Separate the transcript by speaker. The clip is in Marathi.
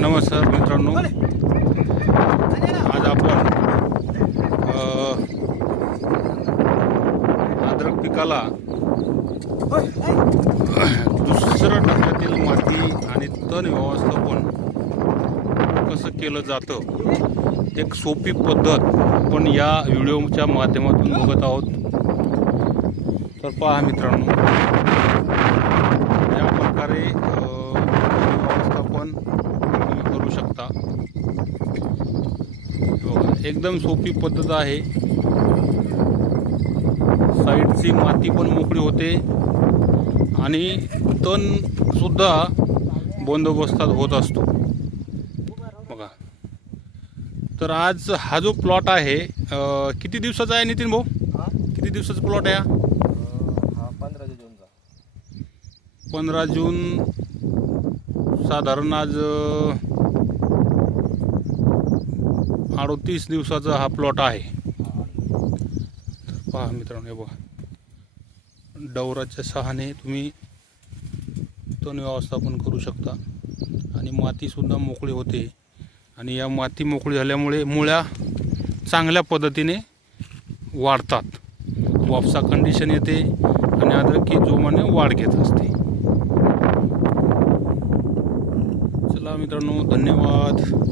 Speaker 1: नमस्कार मित्रांनो. आज आपण अद्रक पिकाला दुसरं टप्प्यातील माती आणि तण व्यवस्थापन कसं केलं जातं एक सोपी पद्धत आपण या व्हिडिओच्या माध्यमातून बघत आहोत. तर पहा मित्रांनो या प्रकारे अ, व्यवस्थापन तुम्ही करू शकता बघा, एकदम सोपी पद्धत आहे. साईडची माती पण मोकळी होते. आणि तण सुद्धा बंदोबस्तात होत असतो. बघा. तर आज हा जो प्लॉट आहे किती दिवसाचा आहे नितीन भाऊ? किती दिवसाचा प्लॉट आहे हा?
Speaker 2: हा पंधरा जूनचा
Speaker 1: पंधरा जून साधारण आज अडोतीस दिवसाचा हा प्लॉट आहे. पहा मित्रांनो हे बघा. डवराच्या सहाने तुम्ही तण व्यवस्थापन करू शकता. आणि मातीसुद्धा मोकळी होते. आणि या माती मोकळी झाल्यामुळे मुळ्या चांगल्या पद्धतीने वाढतात. वापसा कंडिशन येते आणि अद्रकी जोमाने वाढ घेत असते. चला मित्रांनो धन्यवाद.